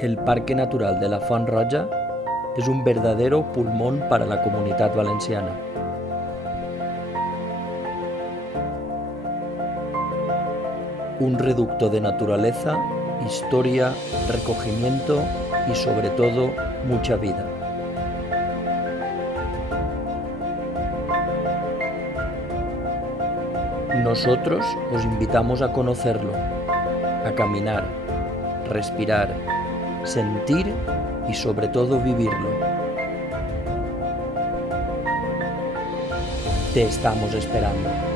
El Parque Natural de la Font Roja es un verdadero pulmón para la Comunidad Valenciana. Un reducto de naturaleza, historia, recogimiento y sobre todo mucha vida. Nosotros os invitamos a conocerlo, a caminar, respirar, sentir y sobre todo vivirlo. Te estamos esperando.